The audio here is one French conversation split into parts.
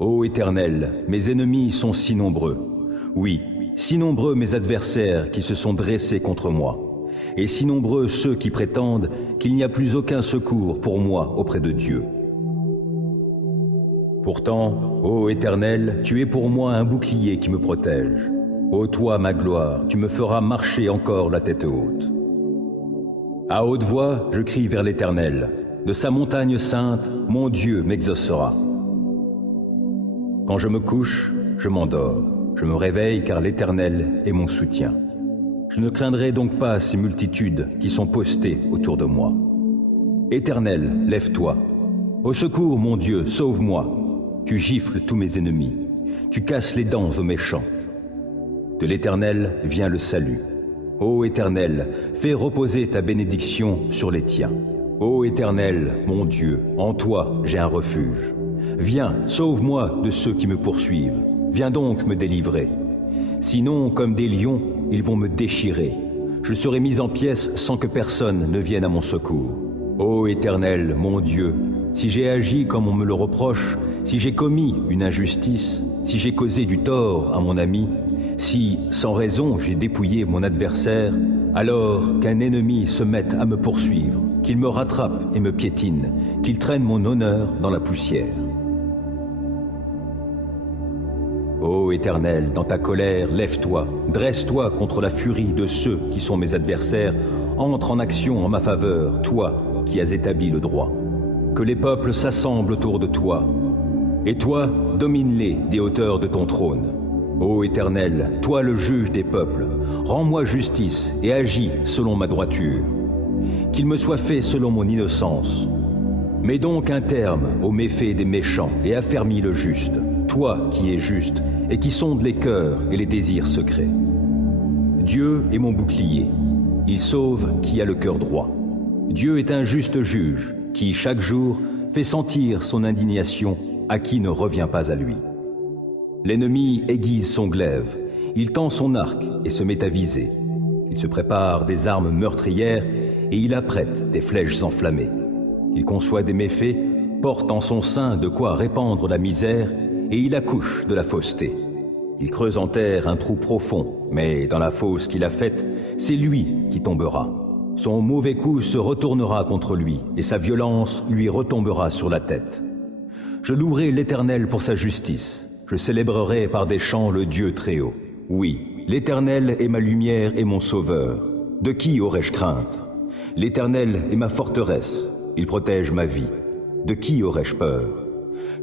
Ô Éternel, mes ennemis sont si nombreux. Oui, si nombreux mes adversaires qui se sont dressés contre moi, et si nombreux ceux qui prétendent qu'il n'y a plus aucun secours pour moi auprès de Dieu. Pourtant, ô Éternel, tu es pour moi un bouclier qui me protège. Ô toi, ma gloire, tu me feras marcher encore la tête haute. À haute voix, je crie vers l'Éternel. De sa montagne sainte, mon Dieu m'exaucera. Quand je me couche, je m'endors. Je me réveille car l'Éternel est mon soutien. Je ne craindrai donc pas ces multitudes qui sont postées autour de moi. Éternel, lève-toi. Au secours, mon Dieu, sauve-moi. Tu gifles tous mes ennemis. Tu casses les dents aux méchants. De l'Éternel vient le salut. Ô Éternel, fais reposer ta bénédiction sur les tiens. Ô Éternel, mon Dieu, en toi j'ai un refuge. Viens, sauve-moi de ceux qui me poursuivent. Viens donc me délivrer. Sinon, comme des lions, ils vont me déchirer. Je serai mis en pièces sans que personne ne vienne à mon secours. Ô Éternel, mon Dieu, si j'ai agi comme on me le reproche, si j'ai commis une injustice, si j'ai causé du tort à mon ami, si, sans raison, j'ai dépouillé mon adversaire, alors qu'un ennemi se mette à me poursuivre, qu'il me rattrape et me piétine, qu'il traîne mon honneur dans la poussière. Ô Éternel, dans ta colère, lève-toi, dresse-toi contre la furie de ceux qui sont mes adversaires, entre en action en ma faveur, toi qui as établi le droit. Que les peuples s'assemblent autour de toi, et toi, domine-les des hauteurs de ton trône. Ô Éternel, toi le juge des peuples, rends-moi justice et agis selon ma droiture. Qu'il me soit fait selon mon innocence. Mets donc un terme aux méfaits des méchants et affermis le juste, toi qui es juste et qui sondes les cœurs et les désirs secrets. Dieu est mon bouclier, il sauve qui a le cœur droit. Dieu est un juste juge qui, chaque jour, fait sentir son indignation à qui ne revient pas à lui. L'ennemi aiguise son glaive, il tend son arc et se met à viser. Il se prépare des armes meurtrières et il apprête des flèches enflammées. Il conçoit des méfaits, porte en son sein de quoi répandre la misère et il accouche de la fausseté. Il creuse en terre un trou profond, mais dans la fosse qu'il a faite, c'est lui qui tombera. Son mauvais coup se retournera contre lui et sa violence lui retombera sur la tête. Je louerai l'Éternel pour sa justice. Je célébrerai par des chants le Dieu très haut. Oui, l'Éternel est ma lumière et mon sauveur. De qui aurais-je crainte? L'Éternel est ma forteresse. Il protège ma vie. De qui aurais-je peur?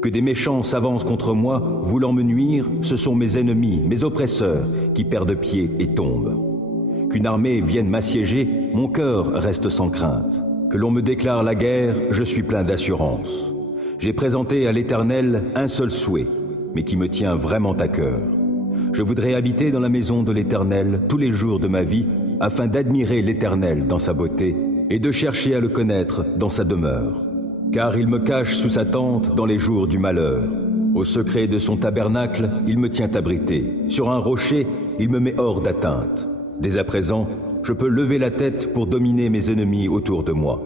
Que des méchants s'avancent contre moi, voulant me nuire, ce sont mes ennemis, mes oppresseurs, qui perdent pied et tombent. Qu'une armée vienne m'assiéger, mon cœur reste sans crainte. Que l'on me déclare la guerre, je suis plein d'assurance. J'ai présenté à l'Éternel un seul souhait, mais qui me tient vraiment à cœur. Je voudrais habiter dans la maison de l'Éternel tous les jours de ma vie, afin d'admirer l'Éternel dans sa beauté et de chercher à le connaître dans sa demeure. Car il me cache sous sa tente dans les jours du malheur. Au secret de son tabernacle, il me tient abrité. Sur un rocher, il me met hors d'atteinte. Dès à présent, je peux lever la tête pour dominer mes ennemis autour de moi.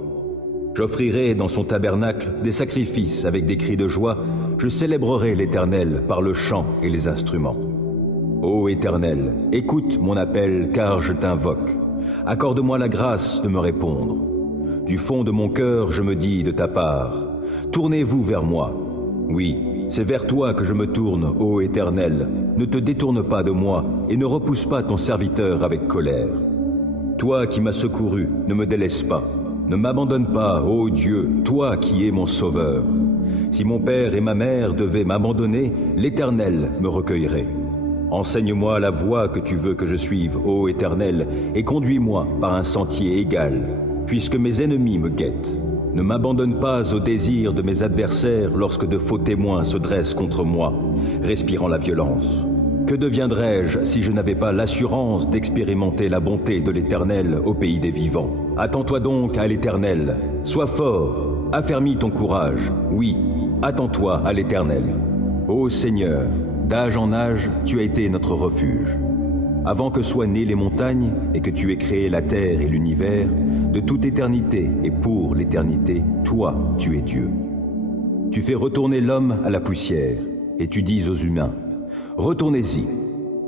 J'offrirai dans son tabernacle des sacrifices avec des cris de joie. Je célébrerai l'Éternel par le chant et les instruments. Ô Éternel, écoute mon appel car je t'invoque. Accorde-moi la grâce de me répondre. Du fond de mon cœur, je me dis de ta part, tournez-vous vers moi. Oui, c'est vers toi que je me tourne, ô Éternel. Ne te détourne pas de moi et ne repousse pas ton serviteur avec colère. Toi qui m'as secouru, ne me délaisse pas. Ne m'abandonne pas, ô Dieu, toi qui es mon sauveur. Si mon père et ma mère devaient m'abandonner, l'Éternel me recueillerait. Enseigne-moi la voie que tu veux que je suive, ô Éternel, et conduis-moi par un sentier égal, puisque mes ennemis me guettent. Ne m'abandonne pas au désir de mes adversaires lorsque de faux témoins se dressent contre moi, respirant la violence. Que deviendrais-je si je n'avais pas l'assurance d'expérimenter la bonté de l'Éternel au pays des vivants? Attends-toi donc à l'Éternel. Sois fort, affermis ton courage. Oui, attends-toi à l'Éternel. Ô Seigneur, d'âge en âge, tu as été notre refuge. Avant que soient nées les montagnes et que tu aies créé la terre et l'univers, de toute éternité et pour l'éternité, toi, tu es Dieu. Tu fais retourner l'homme à la poussière, et tu dis aux humains, « Retournez-y,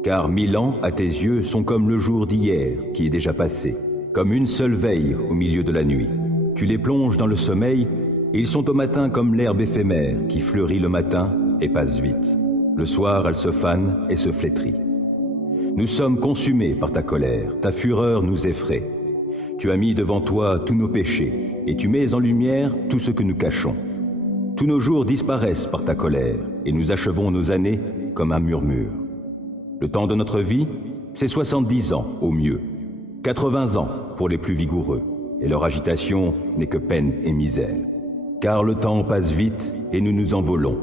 car 1000 ans à tes yeux sont comme le jour d'hier qui est déjà passé, comme une seule veille au milieu de la nuit. Tu les plonges dans le sommeil, et ils sont au matin comme l'herbe éphémère qui fleurit le matin et passe vite. Le soir, elle se fane et se flétrit. Nous sommes consumés par ta colère, ta fureur nous effraie. Tu as mis devant toi tous nos péchés, et tu mets en lumière tout ce que nous cachons. Tous nos jours disparaissent par ta colère, et nous achevons nos années comme un murmure. Le temps de notre vie, c'est 70 ans au mieux, 80 ans pour les plus vigoureux, et leur agitation n'est que peine et misère. Car le temps passe vite et nous nous envolons.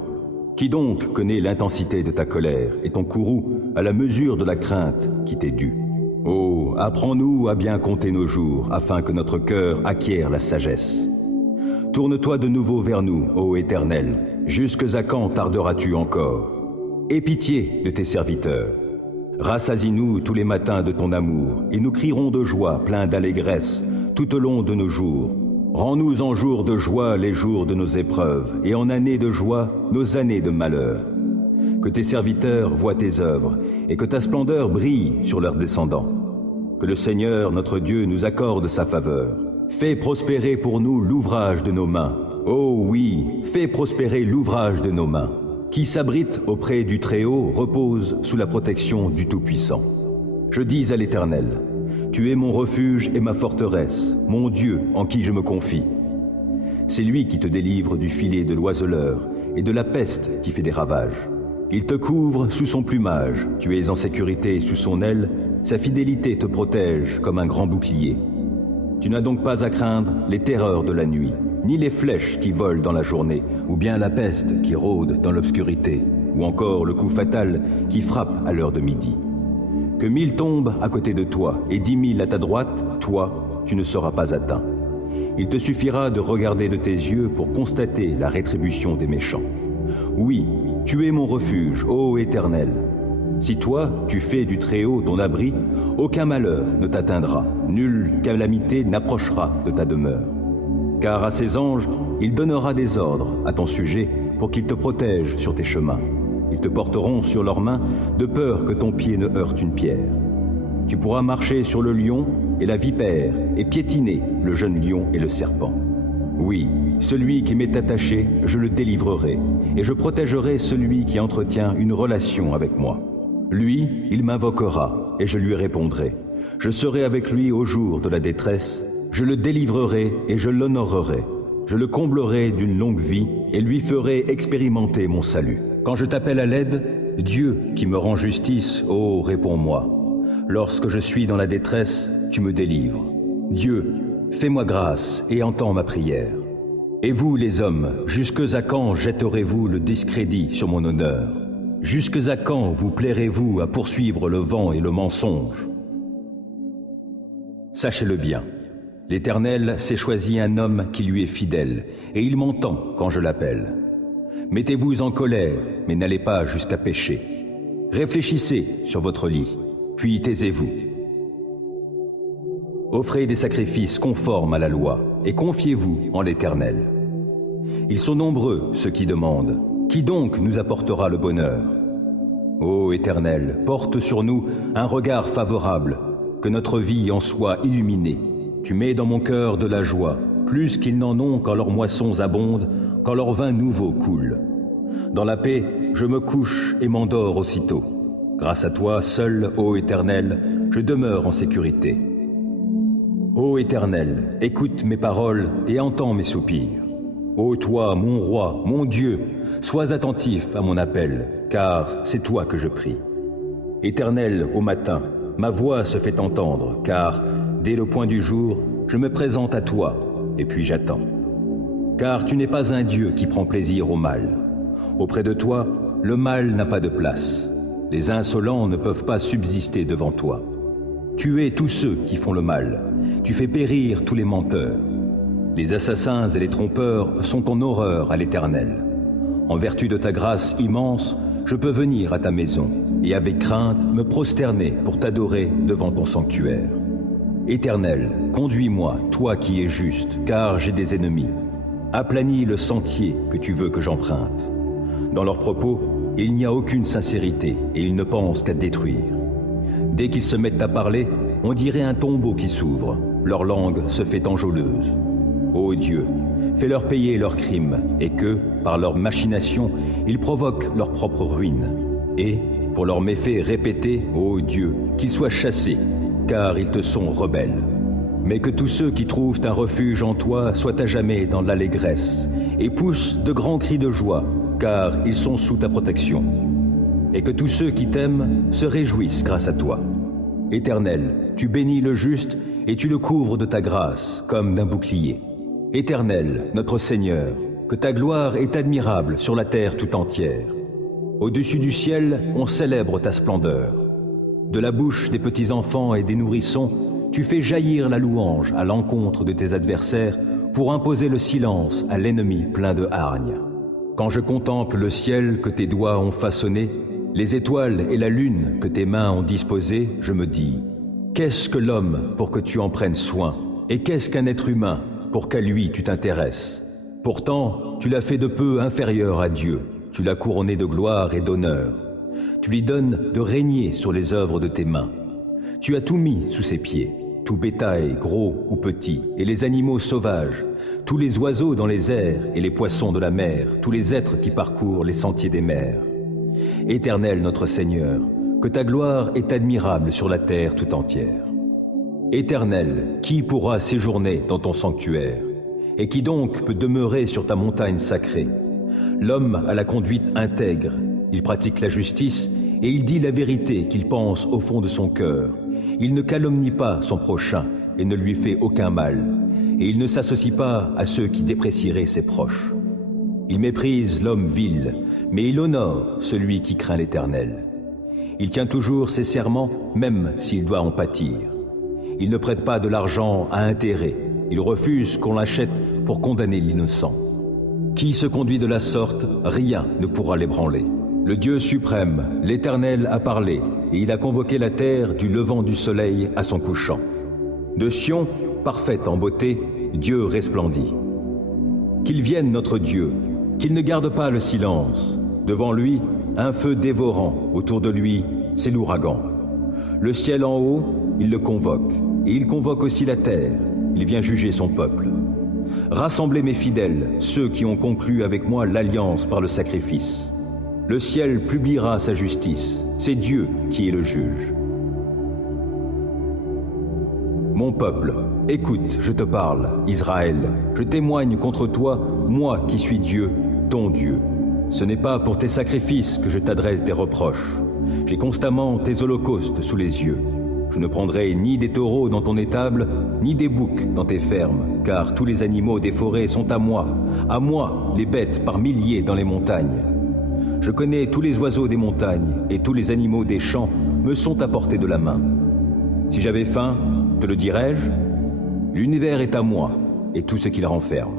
Qui donc connaît l'intensité de ta colère et ton courroux à la mesure de la crainte qui t'est due? Oh, apprends-nous à bien compter nos jours, afin que notre cœur acquiert la sagesse. Tourne-toi de nouveau vers nous, ô Éternel. Jusque à quand tarderas-tu encore? Aie pitié de tes serviteurs. Rassasie-nous tous les matins de ton amour, et nous crierons de joie, pleins d'allégresse, tout au long de nos jours. Rends-nous en jours de joie les jours de nos épreuves, et en années de joie nos années de malheur. Que tes serviteurs voient tes œuvres, et que ta splendeur brille sur leurs descendants. Que le Seigneur, notre Dieu, nous accorde sa faveur. Fais prospérer pour nous l'ouvrage de nos mains. Oh oui, fais prospérer l'ouvrage de nos mains. Qui s'abrite auprès du Très-Haut repose sous la protection du Tout-Puissant. Je dis à l'Éternel, tu es mon refuge et ma forteresse, mon Dieu en qui je me confie. C'est lui qui te délivre du filet de l'oiseleur et de la peste qui fait des ravages. Il te couvre sous son plumage, tu es en sécurité sous son aile, sa fidélité te protège comme un grand bouclier. Tu n'as donc pas à craindre les terreurs de la nuit, ni les flèches qui volent dans la journée, ou bien la peste qui rôde dans l'obscurité, ou encore le coup fatal qui frappe à l'heure de midi. Que 1000 tombent à côté de toi et 10 000 à ta droite, toi, tu ne seras pas atteint. Il te suffira de regarder de tes yeux pour constater la rétribution des méchants. Oui, tu es mon refuge, ô Éternel. Si toi, tu fais du Très-Haut ton abri, aucun malheur ne t'atteindra, nulle calamité n'approchera de ta demeure. Car à ses anges, il donnera des ordres à ton sujet pour qu'ils te protègent sur tes chemins. Ils te porteront sur leurs mains de peur que ton pied ne heurte une pierre. Tu pourras marcher sur le lion et la vipère et piétiner le jeune lion et le serpent. Oui, celui qui m'est attaché, je le délivrerai, et je protégerai celui qui entretient une relation avec moi. Lui, il m'invoquera, et je lui répondrai. Je serai avec lui au jour de la détresse, je le délivrerai et je l'honorerai. Je le comblerai d'une longue vie et lui ferai expérimenter mon salut. Quand je t'appelle à l'aide, Dieu qui me rend justice, oh, réponds-moi. Lorsque je suis dans la détresse, tu me délivres. Dieu, fais-moi grâce et entends ma prière. Et vous, les hommes, jusque à quand jetterez-vous le discrédit sur mon honneur? Jusque à quand vous plairez-vous à poursuivre le vent et le mensonge? Sachez-le bien. L'Éternel s'est choisi un homme qui lui est fidèle, et il m'entend quand je l'appelle. Mettez-vous en colère, mais n'allez pas jusqu'à pécher. Réfléchissez sur votre lit, puis taisez-vous. Offrez des sacrifices conformes à la loi, et confiez-vous en l'Éternel. Ils sont nombreux, ceux qui demandent. Qui donc nous apportera le bonheur? Ô Éternel, porte sur nous un regard favorable, que notre vie en soit illuminée. Tu mets dans mon cœur de la joie, plus qu'ils n'en ont quand leurs moissons abondent, quand leur vin nouveau coule. Dans la paix, je me couche et m'endors aussitôt. Grâce à toi, seul, ô Éternel, je demeure en sécurité. Ô Éternel, écoute mes paroles et entends mes soupirs. Ô toi, mon roi, mon Dieu, sois attentif à mon appel, car c'est toi que je prie. Éternel, au matin, ma voix se fait entendre, car dès le point du jour, je me présente à toi, et puis j'attends. Car tu n'es pas un Dieu qui prend plaisir au mal. Auprès de toi, le mal n'a pas de place. Les insolents ne peuvent pas subsister devant toi. Tu es tous ceux qui font le mal. Tu fais périr tous les menteurs. Les assassins et les trompeurs sont en horreur à l'Éternel. En vertu de ta grâce immense, je peux venir à ta maison et avec crainte me prosterner pour t'adorer devant ton sanctuaire. Éternel, conduis-moi, toi qui es juste, car j'ai des ennemis. Aplanis le sentier que tu veux que j'emprunte. Dans leurs propos, Il n'y a aucune sincérité et ils ne pensent qu'à détruire. Dès qu'ils se mettent à parler, on dirait un tombeau qui s'ouvre. Leur langue se fait enjôleuse. Ô Dieu, fais-leur payer leurs crimes et que, par leurs machinations, ils provoquent leur propre ruine. Et, pour leurs méfaits répétés, ô Dieu, qu'ils soient chassés, car ils te sont rebelles. Mais que tous ceux qui trouvent un refuge en toi soient à jamais dans l'allégresse et poussent de grands cris de joie, car ils sont sous ta protection. Et que tous ceux qui t'aiment se réjouissent grâce à toi. Éternel, tu bénis le juste et tu le couvres de ta grâce comme d'un bouclier. Éternel, notre Seigneur, que ta gloire est admirable sur la terre tout entière. Au-dessus du ciel, on célèbre ta splendeur. De la bouche des petits-enfants et des nourrissons, tu fais jaillir la louange à l'encontre de tes adversaires pour imposer le silence à l'ennemi plein de hargne. Quand je contemple le ciel que tes doigts ont façonné, les étoiles et la lune que tes mains ont disposées, je me dis, qu'est-ce que l'homme pour que tu en prennes soin? Et qu'est-ce qu'un être humain pour qu'à lui tu t'intéresses? Pourtant, tu l'as fait de peu inférieur à Dieu, tu l'as couronné de gloire et d'honneur. Tu lui donnes de régner sur les œuvres de tes mains. Tu as tout mis sous ses pieds, tout bétail, gros ou petit, et les animaux sauvages, tous les oiseaux dans les airs et les poissons de la mer, tous les êtres qui parcourent les sentiers des mers. Éternel notre Seigneur, que ta gloire est admirable sur la terre tout entière. Éternel, qui pourra séjourner dans ton sanctuaire? Et qui donc peut demeurer sur ta montagne sacrée? L'homme a la conduite intègre, il pratique la justice et il dit la vérité qu'il pense au fond de son cœur. Il ne calomnie pas son prochain et ne lui fait aucun mal, et il ne s'associe pas à ceux qui déprécieraient ses proches. Il méprise l'homme vil, mais il honore celui qui craint l'Éternel. Il tient toujours ses serments, même s'il doit en pâtir. Il ne prête pas de l'argent à intérêt, il refuse qu'on l'achète pour condamner l'innocent. Qui se conduit de la sorte, rien ne pourra l'ébranler. Le Dieu suprême, l'Éternel a parlé, et il a convoqué la terre du levant du soleil à son couchant. De Sion, parfaite en beauté, Dieu resplendit. Qu'il vienne notre Dieu, qu'il ne garde pas le silence. Devant lui, un feu dévorant, autour de lui, c'est l'ouragan. Le ciel en haut, il le convoque, et il convoque aussi la terre, il vient juger son peuple. Rassemblez mes fidèles, ceux qui ont conclu avec moi l'alliance par le sacrifice. Le ciel publiera sa justice, c'est Dieu qui est le juge. Mon peuple, écoute, je te parle, Israël, je témoigne contre toi, moi qui suis Dieu, ton Dieu. Ce n'est pas pour tes sacrifices que je t'adresse des reproches. J'ai constamment tes holocaustes sous les yeux. Je ne prendrai ni des taureaux dans ton étable, ni des boucs dans tes fermes, car tous les animaux des forêts sont à moi les bêtes par milliers dans les montagnes. Je connais tous les oiseaux des montagnes, et tous les animaux des champs me sont à portée de la main. Si j'avais faim, te le dirais-je? L'univers est à moi, et tout ce qu'il renferme.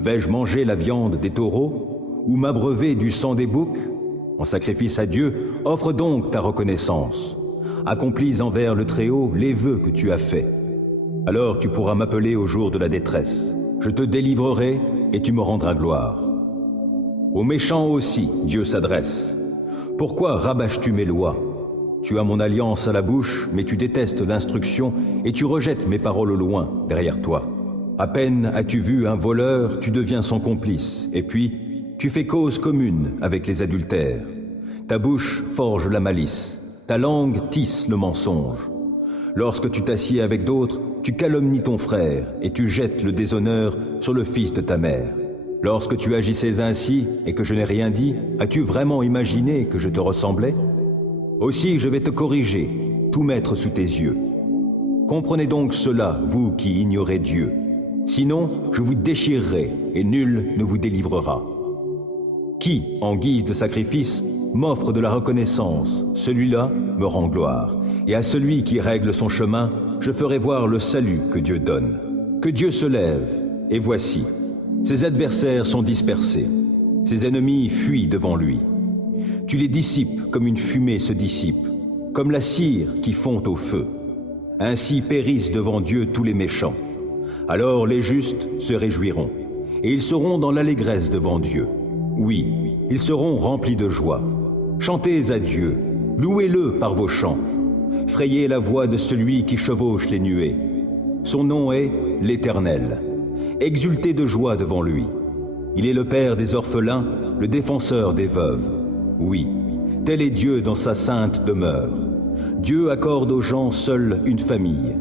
Vais-je manger la viande des taureaux, ou m'abreuver du sang des boucs? En sacrifice à Dieu, offre donc ta reconnaissance. Accomplis envers le Très-Haut les vœux que tu as faits. Alors tu pourras m'appeler au jour de la détresse. Je te délivrerai, et tu me rendras gloire. Aux méchants aussi, Dieu s'adresse. Pourquoi rabâches-tu mes lois? Tu as mon alliance à la bouche, mais tu détestes l'instruction et tu rejettes mes paroles au loin, derrière toi. À peine as-tu vu un voleur, tu deviens son complice, et puis tu fais cause commune avec les adultères. Ta bouche forge la malice, ta langue tisse le mensonge. Lorsque tu t'assieds avec d'autres, tu calomnies ton frère et tu jettes le déshonneur sur le fils de ta mère. Lorsque tu agissais ainsi et que je n'ai rien dit, as-tu vraiment imaginé que je te ressemblais? Aussi je vais te corriger, tout mettre sous tes yeux. Comprenez donc cela, vous qui ignorez Dieu. Sinon, je vous déchirerai et nul ne vous délivrera. Qui, en guise de sacrifice, m'offre de la reconnaissance, celui-là me rend gloire. Et à celui qui règle son chemin, je ferai voir le salut que Dieu donne. Que Dieu se lève, et voici. Ses adversaires sont dispersés, ses ennemis fuient devant lui. Tu les dissipes comme une fumée se dissipe, comme la cire qui fond au feu. Ainsi périssent devant Dieu tous les méchants. Alors les justes se réjouiront, et ils seront dans l'allégresse devant Dieu. Oui, ils seront remplis de joie. Chantez à Dieu, louez-le par vos chants. Frayez la voie de celui qui chevauche les nuées. Son nom est l'Éternel. Exultez de joie devant lui. Il est le Père des orphelins, le défenseur des veuves. Oui, tel est Dieu dans sa sainte demeure. Dieu accorde aux gens seuls une famille.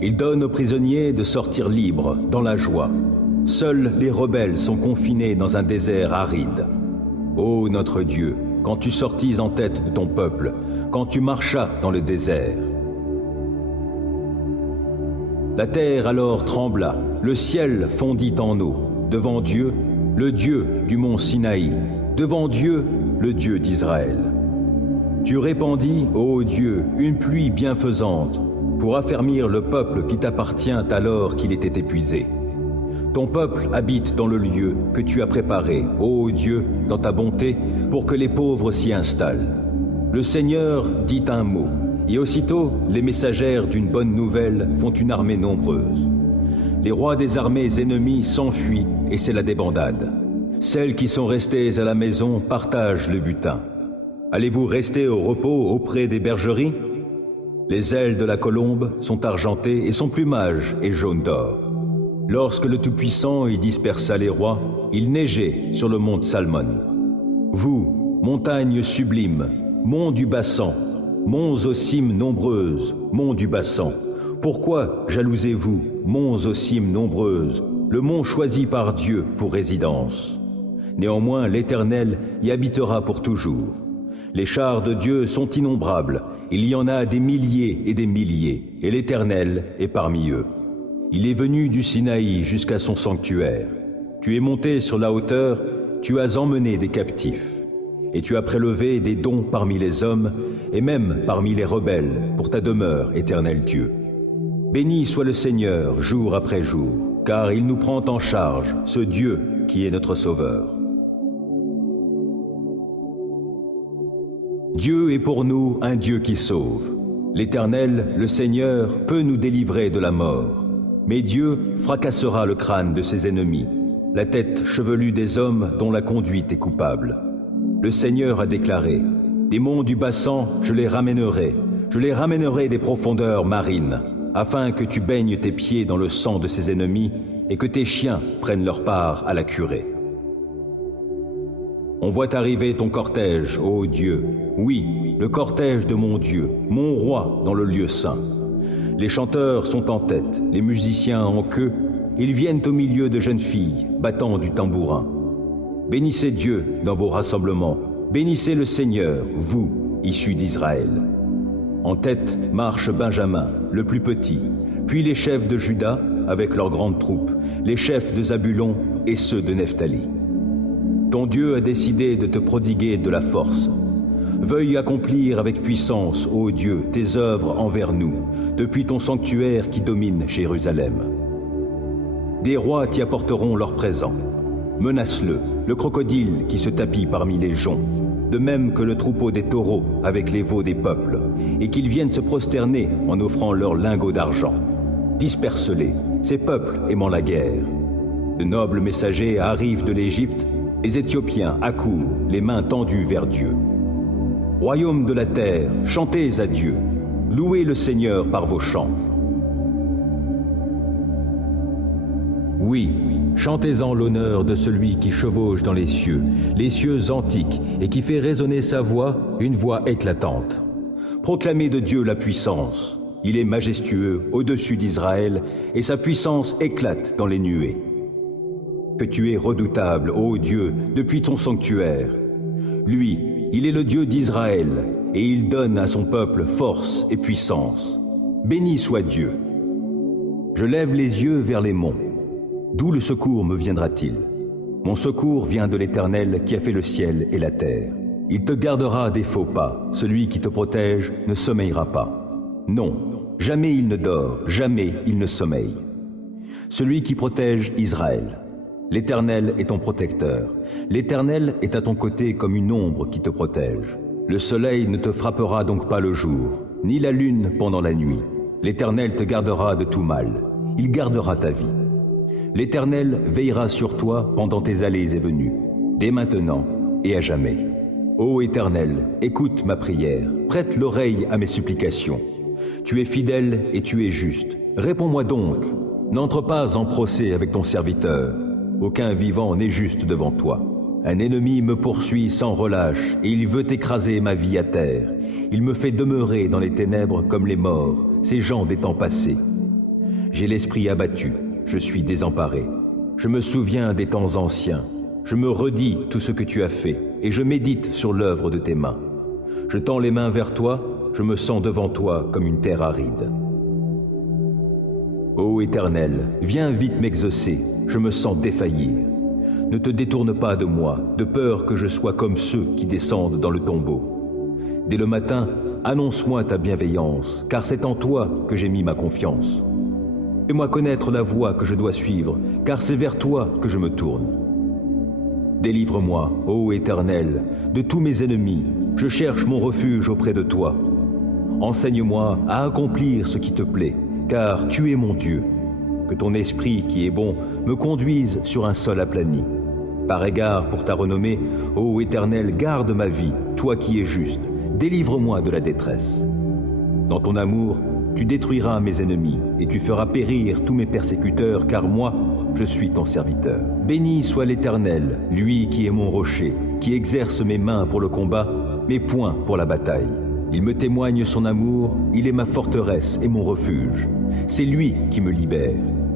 Il donne aux prisonniers de sortir libres dans la joie. Seuls les rebelles sont confinés dans un désert aride. Ô notre Dieu, quand tu sortis en tête de ton peuple, quand tu marchas dans le désert. La terre alors trembla, le ciel fondit en eau, devant Dieu, le Dieu du mont Sinaï, devant Dieu, le Dieu d'Israël. Tu répandis, ô Dieu, une pluie bienfaisante, pour affermir le peuple qui t'appartient alors qu'il était épuisé. Ton peuple habite dans le lieu que tu as préparé, ô Dieu, dans ta bonté, pour que les pauvres s'y installent. Le Seigneur dit un mot, et aussitôt les messagères d'une bonne nouvelle font une armée nombreuse. Les rois des armées ennemies s'enfuient, et c'est la débandade. Celles qui sont restées à la maison partagent le butin. Allez-vous rester au repos auprès des bergeries? Les ailes de la colombe sont argentées et son plumage est jaune d'or. Lorsque le Tout-Puissant y dispersa les rois, il neigeait sur le mont Salmon. Vous, montagnes sublimes, monts du Bassan, monts aux cimes nombreuses, monts du Bassan, pourquoi jalousez-vous, monts aux cimes nombreuses, le mont choisi par Dieu pour résidence? Néanmoins, l'Éternel y habitera pour toujours. Les chars de Dieu sont innombrables, il y en a des milliers, et l'Éternel est parmi eux. Il est venu du Sinaï jusqu'à son sanctuaire. Tu es monté sur la hauteur, tu as emmené des captifs. Et tu as prélevé des dons parmi les hommes, et même parmi les rebelles, pour ta demeure, Éternel Dieu. Béni soit le Seigneur, jour après jour, car il nous prend en charge, ce Dieu qui est notre Sauveur. Dieu est pour nous un Dieu qui sauve. L'Éternel, le Seigneur, peut nous délivrer de la mort. Mais Dieu fracassera le crâne de ses ennemis, la tête chevelue des hommes dont la conduite est coupable. Le Seigneur a déclaré, « Des monts du Bassan, je les ramènerai des profondeurs marines, afin que tu baignes tes pieds dans le sang de ses ennemis et que tes chiens prennent leur part à la curée. » On voit arriver ton cortège, ô Dieu, oui, le cortège de mon Dieu, mon roi dans le lieu saint. Les chanteurs sont en tête, les musiciens en queue, ils viennent au milieu de jeunes filles, battant du tambourin. Bénissez Dieu dans vos rassemblements, bénissez le Seigneur, vous, issus d'Israël. En tête marche Benjamin, le plus petit, puis les chefs de Juda, avec leurs grandes troupes, les chefs de Zabulon et ceux de Nephtali. Ton Dieu a décidé de te prodiguer de la force. Veuille accomplir avec puissance, ô Dieu, tes œuvres envers nous, depuis ton sanctuaire qui domine Jérusalem. Des rois t'y apporteront leurs présents. Menace-le, le crocodile qui se tapit parmi les joncs, de même que le troupeau des taureaux avec les veaux des peuples, et qu'ils viennent se prosterner en offrant leurs lingots d'argent. Disperse-les, ces peuples aimant la guerre. De nobles messagers arrivent de l'Égypte, les Éthiopiens accourent, les mains tendues vers Dieu. Royaume de la terre, chantez à Dieu, louez le Seigneur par vos chants. Oui, chantez-en l'honneur de celui qui chevauche dans les cieux antiques, et qui fait résonner sa voix, une voix éclatante. Proclamez de Dieu la puissance. Il est majestueux au-dessus d'Israël, et sa puissance éclate dans les nuées. Que tu es redoutable, ô Dieu, depuis ton sanctuaire. Lui, il est le Dieu d'Israël, et il donne à son peuple force et puissance. Béni soit Dieu. Je lève les yeux vers les monts. D'où le secours me viendra-t-il? Mon secours vient de l'Éternel qui a fait le ciel et la terre. Il te gardera des faux pas. Celui qui te protège ne sommeillera pas. Non, jamais il ne dort, jamais il ne sommeille. Celui qui protège Israël. L'Éternel est ton protecteur. L'Éternel est à ton côté comme une ombre qui te protège. Le soleil ne te frappera donc pas le jour, ni la lune pendant la nuit. L'Éternel te gardera de tout mal. Il gardera ta vie. L'Éternel veillera sur toi pendant tes allées et venues, dès maintenant et à jamais. Ô Éternel, écoute ma prière, prête l'oreille à mes supplications. Tu es fidèle et tu es juste. Réponds-moi donc. N'entre pas en procès avec ton serviteur. Aucun vivant n'est juste devant toi. Un ennemi me poursuit sans relâche et il veut écraser ma vie à terre. Il me fait demeurer dans les ténèbres comme les morts, ces gens des temps passés. J'ai l'esprit abattu, je suis désemparé. Je me souviens des temps anciens. Je me redis tout ce que tu as fait et je médite sur l'œuvre de tes mains. Je tends les mains vers toi, je me sens devant toi comme une terre aride. Ô Éternel, viens vite m'exaucer, je me sens défaillir. Ne te détourne pas de moi, de peur que je sois comme ceux qui descendent dans le tombeau. Dès le matin, annonce-moi ta bienveillance, car c'est en toi que j'ai mis ma confiance. Fais-moi connaître la voie que je dois suivre, car c'est vers toi que je me tourne. Délivre-moi, ô Éternel, de tous mes ennemis, je cherche mon refuge auprès de toi. Enseigne-moi à accomplir ce qui te plaît, car tu es mon Dieu. Que ton esprit qui est bon me conduise sur un sol aplani. Par égard pour ta renommée, ô Éternel, garde ma vie, toi qui es juste, délivre-moi de la détresse. Dans ton amour, tu détruiras mes ennemis et tu feras périr tous mes persécuteurs, car moi, je suis ton serviteur. Béni soit l'Éternel, lui qui est mon rocher, qui exerce mes mains pour le combat, mes poings pour la bataille. Il me témoigne son amour, il est ma forteresse et mon refuge. C'est lui qui me libère.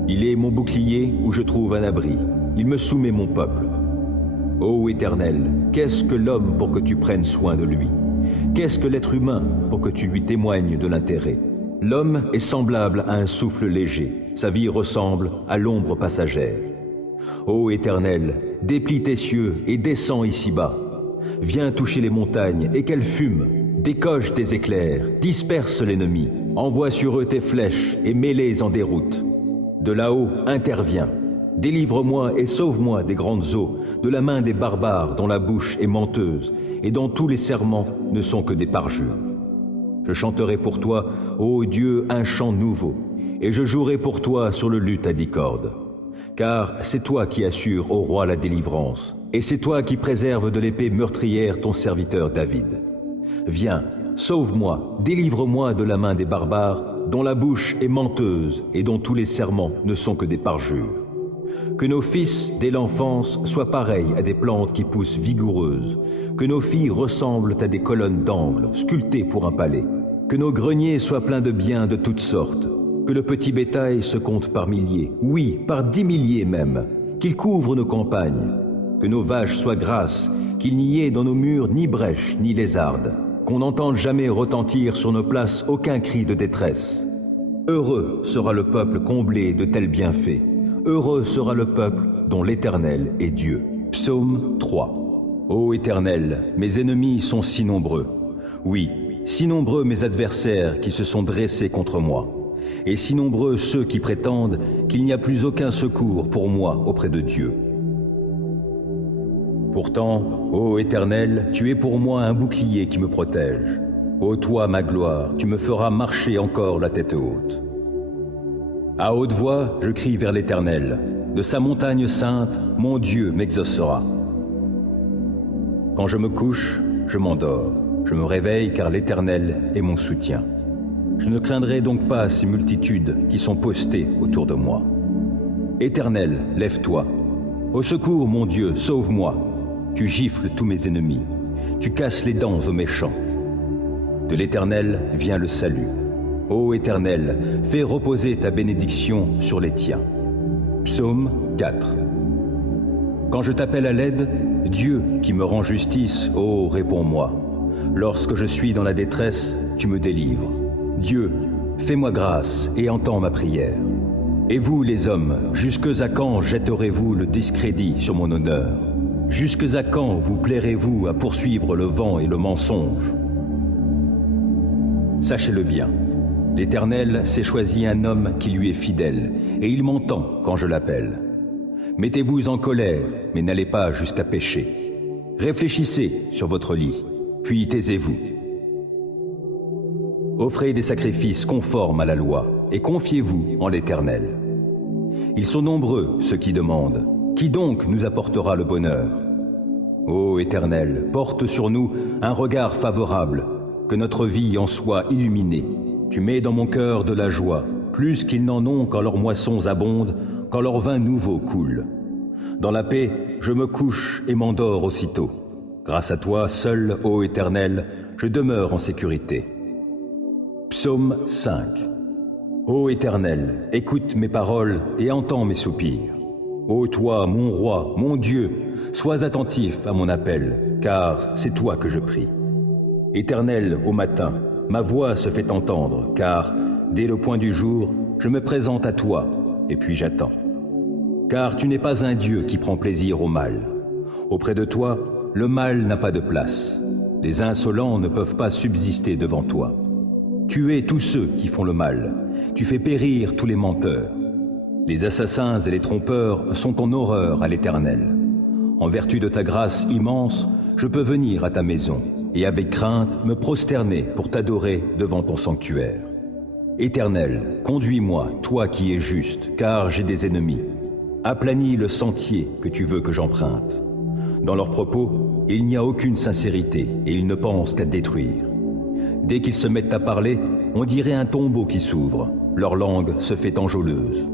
Il est mon bouclier où je trouve un abri. Il me soumet mon peuple. Ô Éternel, qu'est-ce que l'homme pour que tu prennes soin de lui? Qu'est-ce que l'être humain pour que tu lui témoignes de l'intérêt? L'homme est semblable à un souffle léger. Sa vie ressemble à l'ombre passagère. Ô Éternel, déplie tes cieux et descends ici-bas. Viens toucher les montagnes et qu'elles fument. Décoche tes éclairs, disperse l'ennemi, envoie sur eux tes flèches et mets-les en déroute. De là-haut, interviens. Délivre-moi et sauve-moi des grandes eaux, de la main des barbares dont la bouche est menteuse et dont tous les serments ne sont que des parjures. Je chanterai pour toi, ô Dieu, un chant nouveau, et je jouerai pour toi sur le luth à 10 cordes. Car c'est toi qui assures au roi la délivrance, et c'est toi qui préserves de l'épée meurtrière ton serviteur David. Viens, sauve-moi, délivre-moi de la main des barbares, dont la bouche est menteuse et dont tous les serments ne sont que des parjures. Que nos fils, dès l'enfance, soient pareils à des plantes qui poussent vigoureuses, que nos filles ressemblent à des colonnes d'angle, sculptées pour un palais, que nos greniers soient pleins de biens de toutes sortes, que le petit bétail se compte par milliers, oui, par 10 milliers même, qu'il couvre nos campagnes, que nos vaches soient grasses, qu'il n'y ait dans nos murs ni brèche ni lézarde, qu'on n'entende jamais retentir sur nos places aucun cri de détresse. Heureux sera le peuple comblé de tels bienfaits. Heureux sera le peuple dont l'Éternel est Dieu. Psaume 3. Ô Éternel, mes ennemis sont si nombreux. Oui, si nombreux mes adversaires qui se sont dressés contre moi. Et si nombreux ceux qui prétendent qu'il n'y a plus aucun secours pour moi auprès de Dieu. Pourtant, ô Éternel, tu es pour moi un bouclier qui me protège. Ô toi, ma gloire, tu me feras marcher encore la tête haute. À haute voix, je crie vers l'Éternel. De sa montagne sainte, mon Dieu m'exaucera. Quand je me couche, je m'endors. Je me réveille car l'Éternel est mon soutien. Je ne craindrai donc pas ces multitudes qui sont postées autour de moi. Éternel, lève-toi. Au secours, mon Dieu, sauve-moi. Tu gifles tous mes ennemis. Tu casses les dents aux méchants. De l'Éternel vient le salut. Ô Éternel, fais reposer ta bénédiction sur les tiens. Psaume 4. Quand je t'appelle à l'aide, Dieu qui me rend justice, ô réponds-moi. Lorsque je suis dans la détresse, tu me délivres. Dieu, fais-moi grâce et entends ma prière. Et vous, les hommes, jusque à quand jetterez-vous le discrédit sur mon honneur? Jusque à quand vous plairez-vous à poursuivre le vent et le mensonge? Sachez-le bien, l'Éternel s'est choisi un homme qui lui est fidèle, et il m'entend quand je l'appelle. Mettez-vous en colère, mais n'allez pas jusqu'à pécher. Réfléchissez sur votre lit, puis taisez-vous. Offrez des sacrifices conformes à la loi, et confiez-vous en l'Éternel. Ils sont nombreux, ceux qui demandent. Qui donc nous apportera le bonheur? Ô Éternel, porte sur nous un regard favorable, que notre vie en soit illuminée. Tu mets dans mon cœur de la joie, plus qu'ils n'en ont quand leurs moissons abondent, quand leur vin nouveau coule. Dans la paix, je me couche et m'endors aussitôt. Grâce à toi, seul, ô Éternel, je demeure en sécurité. Psaume 5. Ô Éternel, écoute mes paroles et entends mes soupirs. Ô toi, mon roi, mon Dieu, sois attentif à mon appel, car c'est toi que je prie. Éternel, au matin, ma voix se fait entendre, car, dès le point du jour, je me présente à toi, et puis j'attends. Car tu n'es pas un Dieu qui prend plaisir au mal. Auprès de toi, le mal n'a pas de place. Les insolents ne peuvent pas subsister devant toi. Tu hais tous ceux qui font le mal. Tu fais périr tous les menteurs. Les assassins et les trompeurs sont en horreur à l'Éternel. En vertu de ta grâce immense, je peux venir à ta maison et avec crainte me prosterner pour t'adorer devant ton sanctuaire. Éternel, conduis-moi, toi qui es juste, car j'ai des ennemis. Aplanis le sentier que tu veux que j'emprunte. Dans leurs propos, il n'y a aucune sincérité et ils ne pensent qu'à détruire. Dès qu'ils se mettent à parler, on dirait un tombeau qui s'ouvre. Leur langue se fait enjôleuse.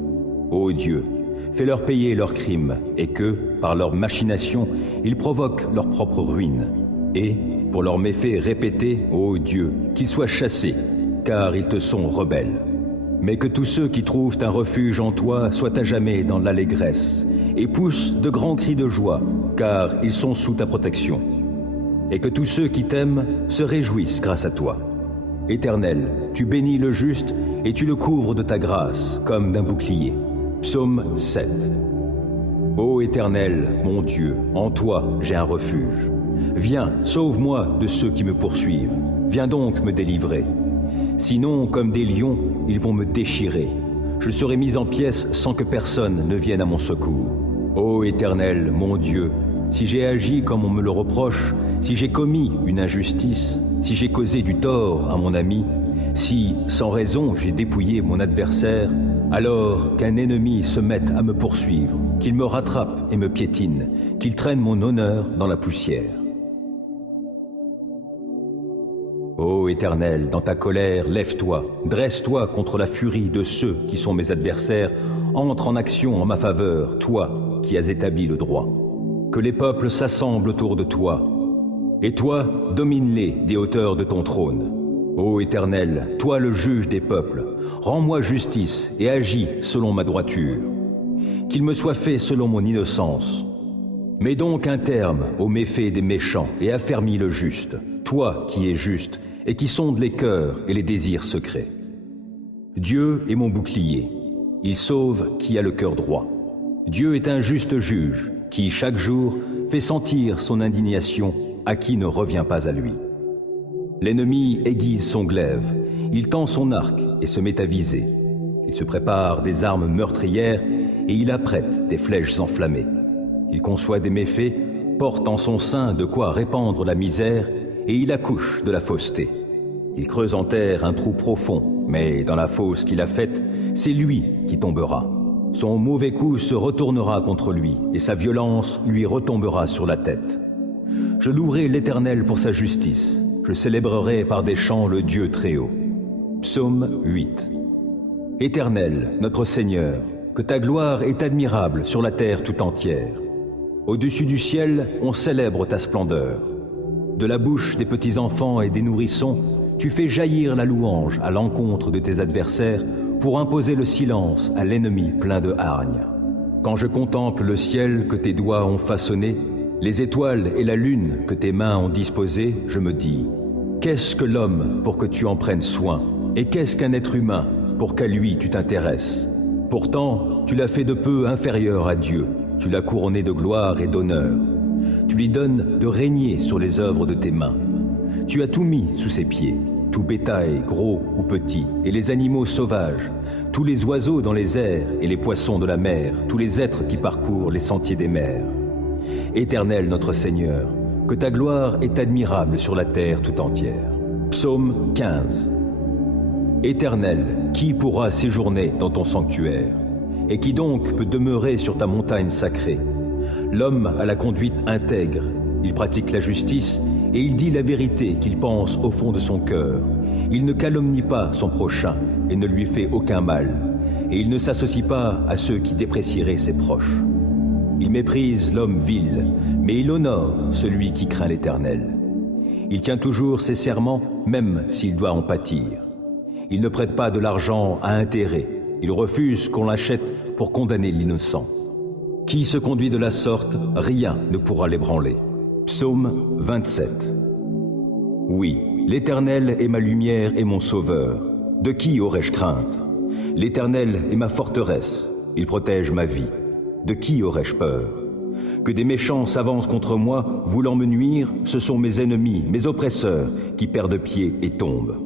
Ô Dieu, fais-leur payer leurs crimes et que, par leurs machinations, ils provoquent leur propre ruine. Et, pour leurs méfaits répétés, ô Dieu, qu'ils soient chassés, car ils te sont rebelles. Mais que tous ceux qui trouvent un refuge en toi soient à jamais dans l'allégresse et poussent de grands cris de joie, car ils sont sous ta protection. Et que tous ceux qui t'aiment se réjouissent grâce à toi. Éternel, tu bénis le juste et tu le couvres de ta grâce comme d'un bouclier. Psaume 7. Ô Éternel, mon Dieu, en toi j'ai un refuge. Viens, sauve-moi de ceux qui me poursuivent. Viens donc me délivrer. Sinon, comme des lions, ils vont me déchirer. Je serai mis en pièces sans que personne ne vienne à mon secours. Ô Éternel, mon Dieu, si j'ai agi comme on me le reproche, si j'ai commis une injustice, si j'ai causé du tort à mon ami, si, sans raison, j'ai dépouillé mon adversaire, alors qu'un ennemi se mette à me poursuivre, qu'il me rattrape et me piétine, qu'il traîne mon honneur dans la poussière. Ô Éternel, dans ta colère, lève-toi, dresse-toi contre la furie de ceux qui sont mes adversaires, entre en action en ma faveur, toi qui as établi le droit. Que les peuples s'assemblent autour de toi, et toi, domine-les des hauteurs de ton trône. Ô Éternel, toi le juge des peuples, rends-moi justice et agis selon ma droiture. Qu'il me soit fait selon mon innocence. Mets donc un terme aux méfaits des méchants et affermis le juste, toi qui es juste et qui sondes les cœurs et les désirs secrets. Dieu est mon bouclier, il sauve qui a le cœur droit. Dieu est un juste juge qui, chaque jour, fait sentir son indignation à qui ne revient pas à lui. L'ennemi aiguise son glaive, il tend son arc et se met à viser. Il se prépare des armes meurtrières et il apprête des flèches enflammées. Il conçoit des méfaits, porte en son sein de quoi répandre la misère et il accouche de la fausseté. Il creuse en terre un trou profond, mais dans la fosse qu'il a faite, c'est lui qui tombera. Son mauvais coup se retournera contre lui et sa violence lui retombera sur la tête. Je louerai l'Éternel pour sa justice. Je célébrerai par des chants le Dieu Très-Haut. Psaume 8. Éternel, notre Seigneur, que ta gloire est admirable sur la terre tout entière. Au-dessus du ciel, on célèbre ta splendeur. De la bouche des petits enfants et des nourrissons, tu fais jaillir la louange à l'encontre de tes adversaires pour imposer le silence à l'ennemi plein de hargne. Quand je contemple le ciel que tes doigts ont façonné, les étoiles et la lune que tes mains ont disposées, je me dis, qu'est-ce que l'homme pour que tu en prennes soin? Et qu'est-ce qu'un être humain pour qu'à lui tu t'intéresses? Pourtant, tu l'as fait de peu inférieur à Dieu, tu l'as couronné de gloire et d'honneur. Tu lui donnes de régner sur les œuvres de tes mains. Tu as tout mis sous ses pieds, tout bétail, gros ou petit, et les animaux sauvages, tous les oiseaux dans les airs et les poissons de la mer, tous les êtres qui parcourent les sentiers des mers. Éternel notre Seigneur, que ta gloire est admirable sur la terre tout entière. Psaume 15. Éternel, qui pourra séjourner dans ton sanctuaire? Et qui donc peut demeurer sur ta montagne sacrée? L'homme a la conduite intègre, il pratique la justice et il dit la vérité qu'il pense au fond de son cœur. Il ne calomnie pas son prochain et ne lui fait aucun mal, et il ne s'associe pas à ceux qui déprécieraient ses proches. Il méprise l'homme vil, mais il honore celui qui craint l'Éternel. Il tient toujours ses serments, même s'il doit en pâtir. Il ne prête pas de l'argent à intérêt, il refuse qu'on l'achète pour condamner l'innocent. Qui se conduit de la sorte, rien ne pourra l'ébranler. Psaume 27. Oui, l'Éternel est ma lumière et mon sauveur. De qui aurais-je crainte? L'Éternel est ma forteresse, il protège ma vie. De qui aurais-je peur? Que des méchants s'avancent contre moi, voulant me nuire, ce sont mes ennemis, mes oppresseurs, qui perdent pied et tombent.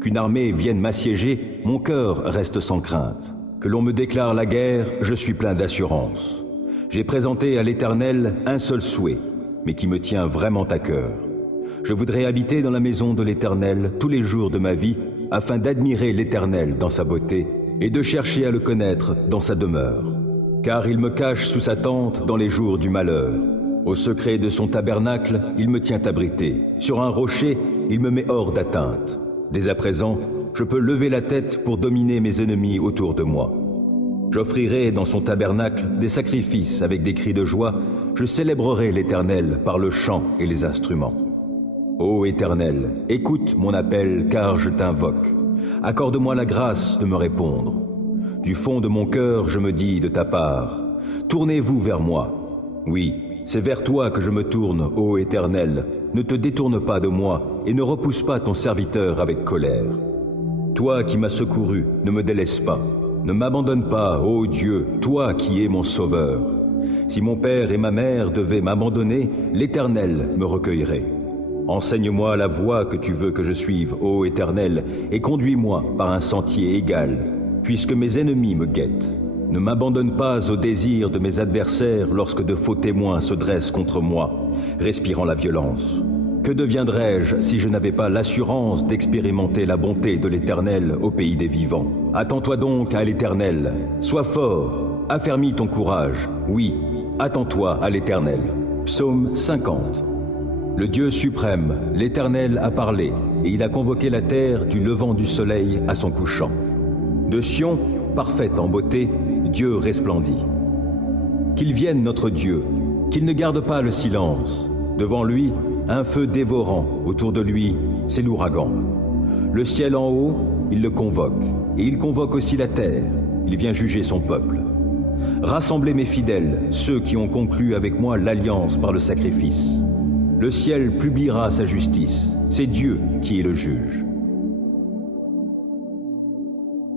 Qu'une armée vienne m'assiéger, mon cœur reste sans crainte. Que l'on me déclare la guerre, je suis plein d'assurance. J'ai présenté à l'Éternel un seul souhait, mais qui me tient vraiment à cœur. Je voudrais habiter dans la maison de l'Éternel tous les jours de ma vie, afin d'admirer l'Éternel dans sa beauté et de chercher à le connaître dans sa demeure. Car il me cache sous sa tente dans les jours du malheur. Au secret de son tabernacle, il me tient abrité. Sur un rocher, il me met hors d'atteinte. Dès à présent, je peux lever la tête pour dominer mes ennemis autour de moi. J'offrirai dans son tabernacle des sacrifices avec des cris de joie. Je célébrerai l'Éternel par le chant et les instruments. Ô Éternel, écoute mon appel car je t'invoque. Accorde-moi la grâce de me répondre. Du fond de mon cœur, je me dis de ta part, tournez-vous vers moi. Oui, c'est vers toi que je me tourne, ô Éternel. Ne te détourne pas de moi et ne repousse pas ton serviteur avec colère. Toi qui m'as secouru, ne me délaisse pas. Ne m'abandonne pas, ô Dieu, toi qui es mon sauveur. Si mon père et ma mère devaient m'abandonner, l'Éternel me recueillerait. Enseigne-moi la voie que tu veux que je suive, ô Éternel, et conduis-moi par un sentier égal, puisque mes ennemis me guettent. Ne m'abandonne pas au désir de mes adversaires lorsque de faux témoins se dressent contre moi, respirant la violence. Que deviendrais-je si je n'avais pas l'assurance d'expérimenter la bonté de l'Éternel au pays des vivants? Attends-toi donc à l'Éternel. Sois fort, affermis ton courage. Oui, attends-toi à l'Éternel. Psaume 50. Le Dieu suprême, l'Éternel a parlé, et il a convoqué la terre du levant du soleil à son couchant. De Sion, parfaite en beauté, Dieu resplendit. Qu'il vienne notre Dieu, qu'il ne garde pas le silence. Devant lui, un feu dévorant, autour de lui, c'est l'ouragan. Le ciel en haut, il le convoque, et il convoque aussi la terre, il vient juger son peuple. Rassemblez mes fidèles, ceux qui ont conclu avec moi l'alliance par le sacrifice. Le ciel publiera sa justice, c'est Dieu qui est le juge.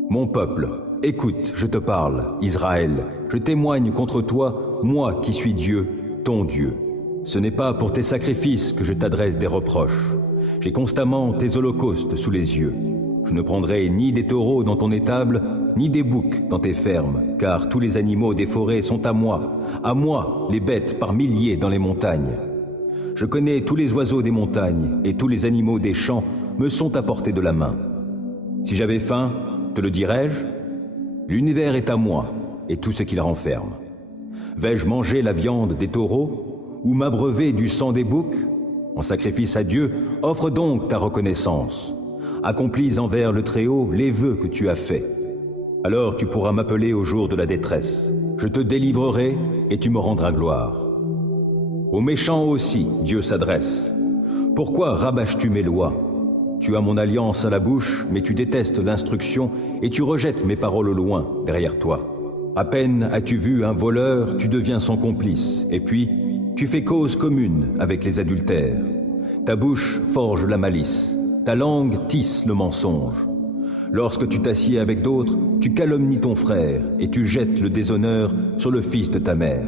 Mon peuple, écoute, je te parle, Israël, je témoigne contre toi, moi qui suis Dieu, ton Dieu. Ce n'est pas pour tes sacrifices que je t'adresse des reproches. J'ai constamment tes holocaustes sous les yeux. Je ne prendrai ni des taureaux dans ton étable, ni des boucs dans tes fermes, car tous les animaux des forêts sont à moi les bêtes par milliers dans les montagnes. Je connais tous les oiseaux des montagnes, et tous les animaux des champs me sont à portée de la main. Si j'avais faim, te le dirais-je? L'univers est à moi, et tout ce qu'il renferme. Vais-je manger la viande des taureaux, ou m'abreuver du sang des boucs? En sacrifice à Dieu, offre donc ta reconnaissance. Accomplis envers le Très-Haut les vœux que tu as faits. Alors tu pourras m'appeler au jour de la détresse. Je te délivrerai, et tu me rendras gloire. Aux méchants aussi, Dieu s'adresse. Pourquoi rabâches-tu mes lois? Tu as mon alliance à la bouche, mais tu détestes l'instruction et tu rejettes mes paroles au loin, derrière toi. À peine as-tu vu un voleur, tu deviens son complice, et puis tu fais cause commune avec les adultères. Ta bouche forge la malice, ta langue tisse le mensonge. Lorsque tu t'assieds avec d'autres, tu calomnies ton frère et tu jettes le déshonneur sur le fils de ta mère.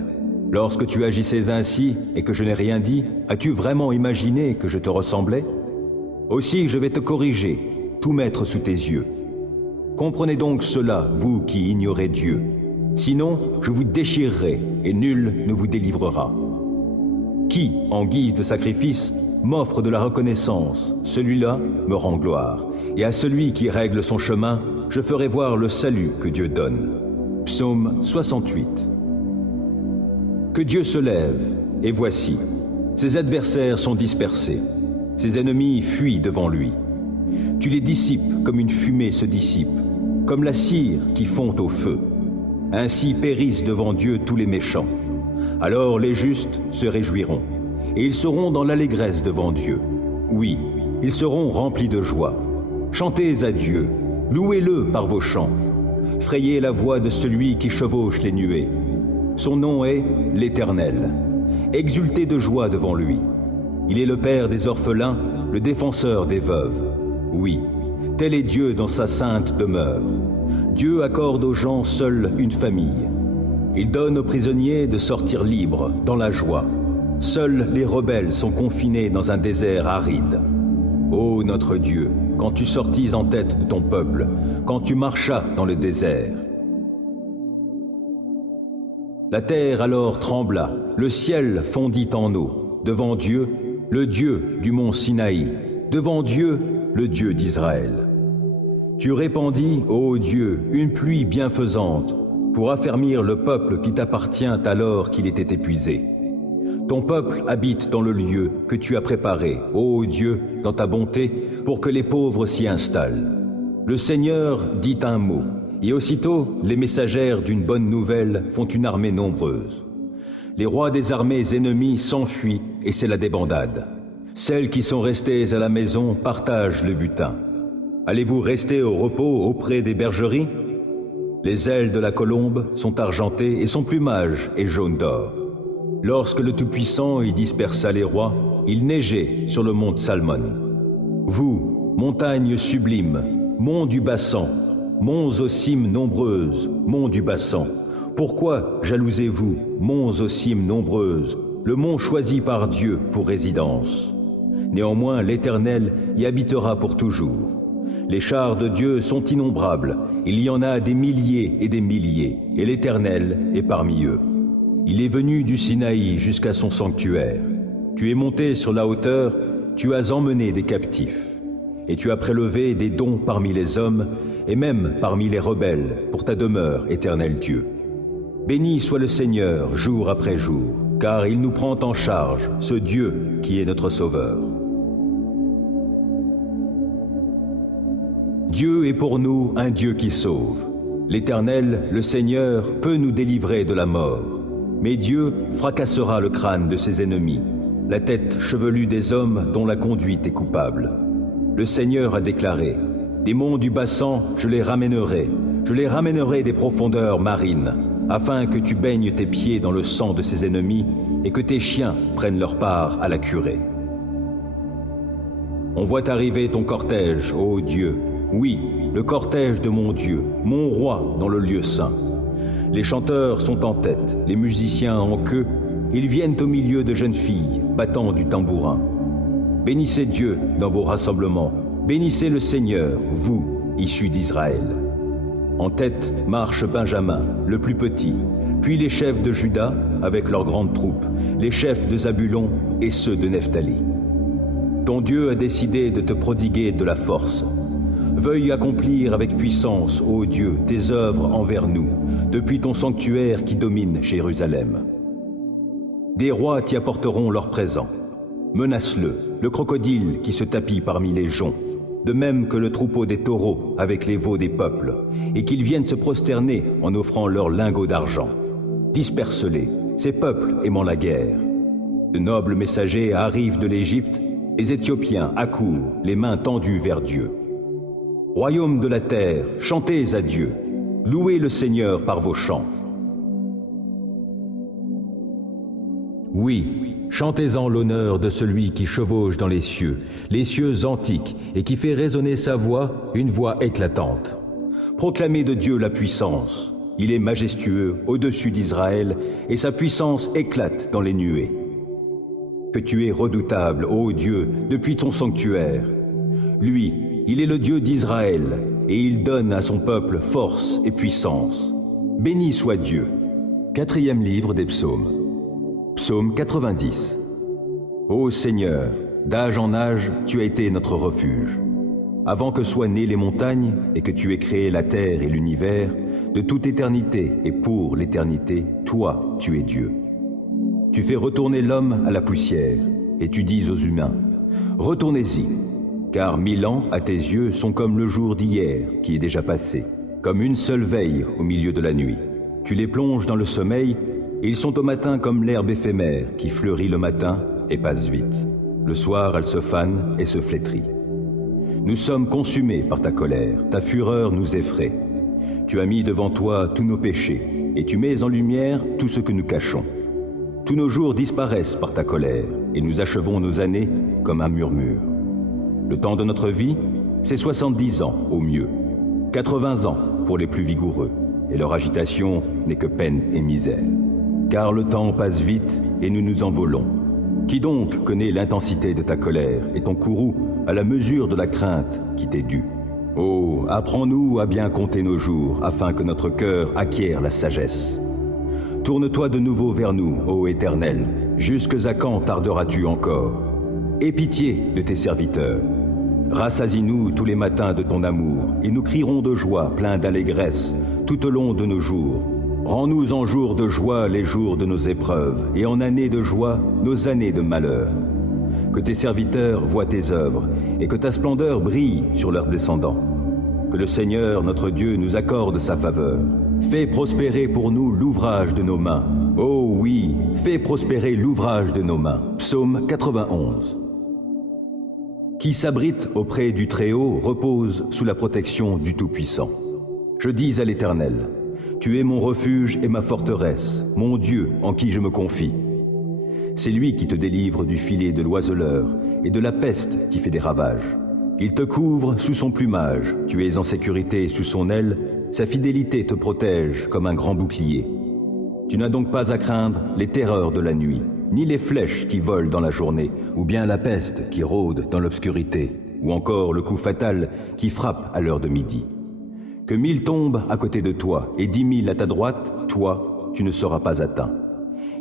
Lorsque tu agissais ainsi et que je n'ai rien dit, as-tu vraiment imaginé que je te ressemblais? Aussi je vais te corriger, tout mettre sous tes yeux. Comprenez donc cela, vous qui ignorez Dieu. Sinon, je vous déchirerai et nul ne vous délivrera. Qui, en guise de sacrifice, m'offre de la reconnaissance, celui-là me rend gloire. Et à celui qui règle son chemin, je ferai voir le salut que Dieu donne. Psaume 68. Que Dieu se lève, et voici, Ses adversaires sont dispersés. Ses ennemis fuient devant lui. Tu les dissipes comme une fumée se dissipe, comme la cire qui fond au feu. Ainsi périssent devant Dieu tous les méchants. Alors les justes se réjouiront, et ils seront dans l'allégresse devant Dieu. Oui, ils seront remplis de joie. Chantez à Dieu, louez-le par vos chants. Frayez la voix de celui qui chevauche les nuées. Son nom est l'Éternel. Exultez de joie devant lui. Il est le Père des orphelins, le défenseur des veuves. Oui, tel est Dieu dans sa sainte demeure. Dieu accorde aux gens seuls une famille. Il donne aux prisonniers de sortir libres, dans la joie. Seuls les rebelles sont confinés dans un désert aride. Ô notre Dieu, quand tu sortis en tête de ton peuple, quand tu marchas dans le désert. La terre alors trembla, le ciel fondit en eau, devant Dieu, le Dieu du mont Sinaï, devant Dieu, le Dieu d'Israël. Tu répandis, ô Dieu, une pluie bienfaisante, pour affermir le peuple qui t'appartient alors qu'il était épuisé. Ton peuple habite dans le lieu que tu as préparé, ô Dieu, dans ta bonté, pour que les pauvres s'y installent. Le Seigneur dit un mot, et aussitôt les messagères d'une bonne nouvelle font une armée nombreuse. Les rois des armées ennemies s'enfuient et c'est la débandade. Celles qui sont restées à la maison partagent le butin. Allez-vous rester au repos auprès des bergeries? Les ailes de la colombe sont argentées et son plumage est jaune d'or. Lorsque le Tout-Puissant y dispersa les rois, il neigeait sur le mont Salmon. Vous, montagnes sublimes, monts du Bassan, monts aux cimes nombreuses, monts du Bassan, pourquoi jalousez-vous, monts aux cimes nombreuses, le mont choisi par Dieu pour résidence? Néanmoins, l'Éternel y habitera pour toujours. Les chars de Dieu sont innombrables, il y en a des milliers, et l'Éternel est parmi eux. Il est venu du Sinaï jusqu'à son sanctuaire. Tu es monté sur la hauteur, tu as emmené des captifs. Et tu as prélevé des dons parmi les hommes, et même parmi les rebelles, pour ta demeure, Éternel Dieu. Béni soit le Seigneur jour après jour, car il nous prend en charge, ce Dieu qui est notre Sauveur. Dieu est pour nous un Dieu qui sauve. L'Éternel, le Seigneur, peut nous délivrer de la mort. Mais Dieu fracassera le crâne de ses ennemis, la tête chevelue des hommes dont la conduite est coupable. Le Seigneur a déclaré, « Des monts du Bassan, je les ramènerai des profondeurs marines, afin que tu baignes tes pieds dans le sang de ses ennemis et que tes chiens prennent leur part à la curée. » On voit arriver ton cortège, ô Dieu, oui, le cortège de mon Dieu, mon roi dans le lieu saint. Les chanteurs sont en tête, les musiciens en queue, ils viennent au milieu de jeunes filles, battant du tambourin. Bénissez Dieu dans vos rassemblements, bénissez le Seigneur, vous, issus d'Israël. En tête marche Benjamin, le plus petit, puis les chefs de Juda, avec leurs grandes troupes, les chefs de Zabulon et ceux de Nephtali. Ton Dieu a décidé de te prodiguer de la force. Veuille accomplir avec puissance, ô Dieu, tes œuvres envers nous, depuis ton sanctuaire qui domine Jérusalem. Des rois t'y apporteront leurs présents. Menace-le, le crocodile qui se tapit parmi les joncs, de même que le troupeau des taureaux avec les veaux des peuples, et qu'ils viennent se prosterner en offrant leurs lingots d'argent. Disperse-les, ces peuples aimant la guerre. De nobles messagers arrivent de l'Égypte, les Éthiopiens accourent, les mains tendues vers Dieu. Royaume de la terre, chantez à Dieu, louez le Seigneur par vos chants. Oui, chantez-en l'honneur de celui qui chevauche dans les cieux antiques, et qui fait résonner sa voix, une voix éclatante. Proclamez de Dieu la puissance. Il est majestueux au-dessus d'Israël, et sa puissance éclate dans les nuées. Que tu es redoutable, ô Dieu, depuis ton sanctuaire. Lui, il est le Dieu d'Israël, et il donne à son peuple force et puissance. Béni soit Dieu. 4e livre des Psaumes. Psaume 90. Ô Seigneur, d'âge en âge, tu as été notre refuge. Avant que soient nées les montagnes et que tu aies créé la terre et l'univers, de toute éternité et pour l'éternité, toi, tu es Dieu. Tu fais retourner l'homme à la poussière, et tu dis aux humains, « Retournez-y, car 1000 ans à tes yeux sont comme le jour d'hier qui est déjà passé, comme une seule veille au milieu de la nuit. Tu les plonges dans le sommeil, et ils sont au matin comme l'herbe éphémère qui fleurit le matin et passe vite. Le soir, elle se fane et se flétrit. Nous sommes consumés par ta colère, ta fureur nous effraie. Tu as mis devant toi tous nos péchés, et tu mets en lumière tout ce que nous cachons. Tous nos jours disparaissent par ta colère, et nous achevons nos années comme un murmure. Le temps de notre vie, c'est 70 ans au mieux, 80 ans pour les plus vigoureux, et leur agitation n'est que peine et misère. Car le temps passe vite et nous nous envolons. Qui donc connaît l'intensité de ta colère et ton courroux à la mesure de la crainte qui t'est due? Oh, apprends-nous à bien compter nos jours, afin que notre cœur acquiert la sagesse. Tourne-toi de nouveau vers nous, ô Éternel. Jusque à quand tarderas-tu encore? Aie pitié de tes serviteurs. Rassasie-nous tous les matins de ton amour, et nous crierons de joie, pleins d'allégresse, tout au long de nos jours. Rends-nous en jours de joie les jours de nos épreuves, et en années de joie nos années de malheur. Que tes serviteurs voient tes œuvres, et que ta splendeur brille sur leurs descendants. Que le Seigneur, notre Dieu, nous accorde sa faveur. Fais prospérer pour nous l'ouvrage de nos mains. Oh oui, fais prospérer l'ouvrage de nos mains. Psaume 91. Qui s'abrite auprès du Très-Haut repose sous la protection du Tout-Puissant. Je dis à l'Éternel, tu es mon refuge et ma forteresse, mon Dieu en qui je me confie. C'est lui qui te délivre du filet de l'oiseleur et de la peste qui fait des ravages. Il te couvre sous son plumage, tu es en sécurité sous son aile, sa fidélité te protège comme un grand bouclier. Tu n'as donc pas à craindre les terreurs de la nuit, ni les flèches qui volent dans la journée, ou bien la peste qui rôde dans l'obscurité, ou encore le coup fatal qui frappe à l'heure de midi. Que 1000 tombent à côté de toi et 10 000 à ta droite, toi, tu ne seras pas atteint.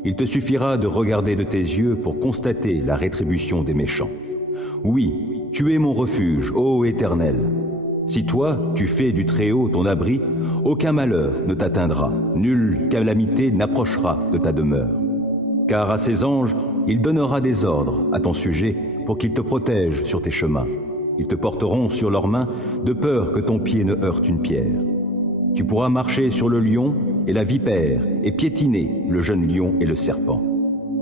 Il te suffira de regarder de tes yeux pour constater la rétribution des méchants. Oui, tu es mon refuge, ô Éternel. Si toi, tu fais du Très-Haut ton abri, aucun malheur ne t'atteindra, nulle calamité n'approchera de ta demeure. Car à ses anges, il donnera des ordres à ton sujet pour qu'ils te protègent sur tes chemins. Ils te porteront sur leurs mains de peur que ton pied ne heurte une pierre. Tu pourras marcher sur le lion et la vipère et piétiner le jeune lion et le serpent.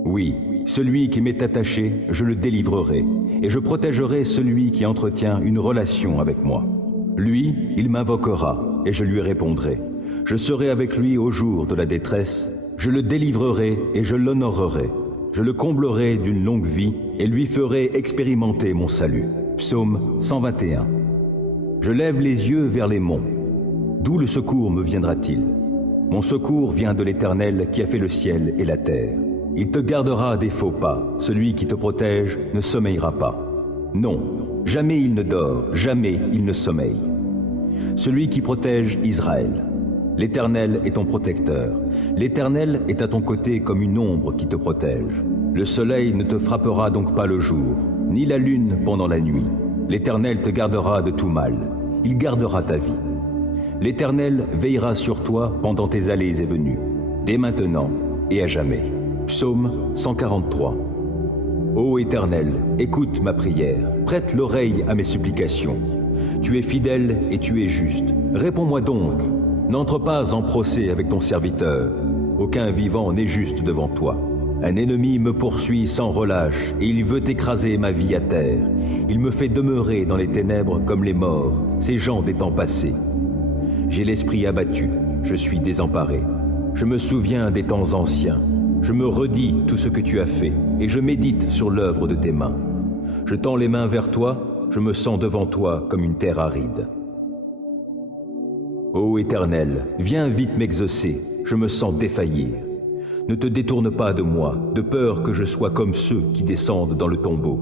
Oui, celui qui m'est attaché, je le délivrerai, et je protégerai celui qui entretient une relation avec moi. Lui, il m'invoquera, et je lui répondrai. Je serai avec lui au jour de la détresse, je le délivrerai et je l'honorerai. Je le comblerai d'une longue vie et lui ferai expérimenter mon salut. Psaume 121. Je lève les yeux vers les monts. D'où le secours me viendra-t-il? Mon secours vient de l'Éternel qui a fait le ciel et la terre. Il te gardera des faux pas. Celui qui te protège ne sommeillera pas. Non, jamais il ne dort, jamais il ne sommeille. Celui qui protège Israël. L'Éternel est ton protecteur. L'Éternel est à ton côté comme une ombre qui te protège. Le soleil ne te frappera donc pas le jour, ni la lune pendant la nuit. L'Éternel te gardera de tout mal. Il gardera ta vie. L'Éternel veillera sur toi pendant tes allées et venues, dès maintenant et à jamais. Psaume 143. Ô Éternel, écoute ma prière, prête l'oreille à mes supplications. Tu es fidèle et tu es juste. Réponds-moi donc. N'entre pas en procès avec ton serviteur. Aucun vivant n'est juste devant toi. Un ennemi me poursuit sans relâche et il veut écraser ma vie à terre. Il me fait demeurer dans les ténèbres comme les morts, ces gens des temps passés. J'ai l'esprit abattu, je suis désemparé. Je me souviens des temps anciens. Je me redis tout ce que tu as fait et je médite sur l'œuvre de tes mains. Je tends les mains vers toi, je me sens devant toi comme une terre aride. Ô Éternel, viens vite m'exaucer, je me sens défaillir. Ne te détourne pas de moi, de peur que je sois comme ceux qui descendent dans le tombeau.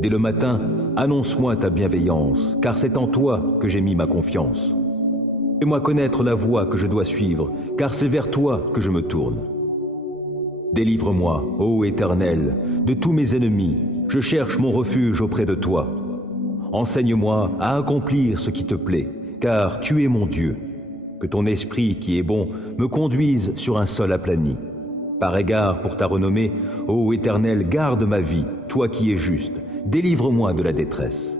Dès le matin, annonce-moi ta bienveillance, car c'est en toi que j'ai mis ma confiance. Fais-moi connaître la voie que je dois suivre, car c'est vers toi que je me tourne. Délivre-moi, ô Éternel, de tous mes ennemis, je cherche mon refuge auprès de toi. Enseigne-moi à accomplir ce qui te plaît, car tu es mon Dieu. Que ton esprit qui est bon me conduise sur un sol aplani. Par égard pour ta renommée, ô Éternel, garde ma vie, toi qui es juste, délivre-moi de la détresse.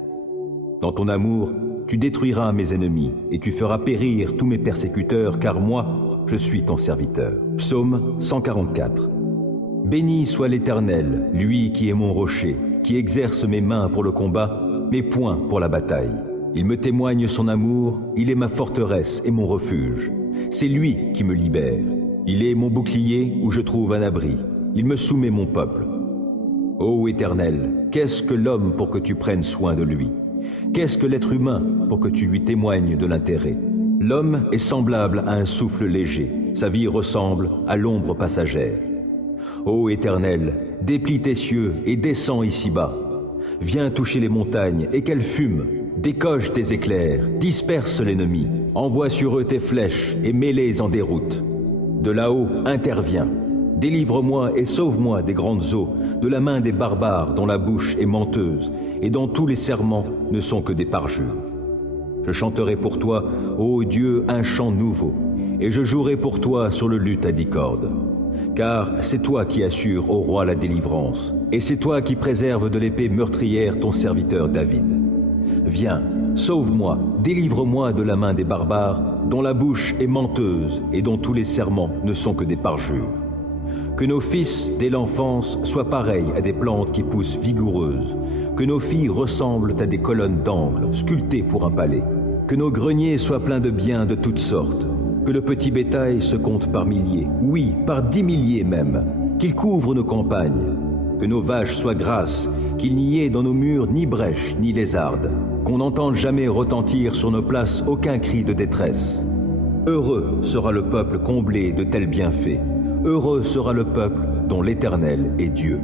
Dans ton amour, tu détruiras mes ennemis et tu feras périr tous mes persécuteurs, car moi, je suis ton serviteur. Psaume 144. Béni soit l'Éternel, lui qui est mon rocher, qui exerce mes mains pour le combat, mes poings pour la bataille. Il me témoigne son amour, il est ma forteresse et mon refuge. C'est lui qui me libère. Il est mon bouclier où je trouve un abri. Il me soumet mon peuple. Ô Éternel, qu'est-ce que l'homme pour que tu prennes soin de lui? Qu'est-ce que l'être humain pour que tu lui témoignes de l'intérêt? L'homme est semblable à un souffle léger. Sa vie ressemble à l'ombre passagère. Ô Éternel, déplie tes cieux et descends ici-bas. Viens toucher les montagnes et qu'elles fument. Décoche tes éclairs, disperse l'ennemi. Envoie sur eux tes flèches et mets-les en déroute. De là-haut, interviens. Délivre-moi et sauve-moi des grandes eaux, de la main des barbares dont la bouche est menteuse et dont tous les serments ne sont que des parjures. Je chanterai pour toi, ô Dieu, un chant nouveau, et je jouerai pour toi sur le luth à 10 cordes. Car c'est toi qui assures au roi la délivrance, et c'est toi qui préserves de l'épée meurtrière ton serviteur David. Viens, sauve-moi, délivre-moi de la main des barbares, dont la bouche est menteuse et dont tous les serments ne sont que des parjures. Que nos fils, dès l'enfance, soient pareils à des plantes qui poussent vigoureuses, que nos filles ressemblent à des colonnes d'angle, sculptées pour un palais, que nos greniers soient pleins de biens de toutes sortes, que le petit bétail se compte par milliers, oui, par 10 milliers même, qu'il couvre nos campagnes, que nos vaches soient grasses, qu'il n'y ait dans nos murs ni brèche ni lézarde, qu'on n'entende jamais retentir sur nos places aucun cri de détresse. Heureux sera le peuple comblé de tels bienfaits, heureux sera le peuple dont l'Éternel est Dieu.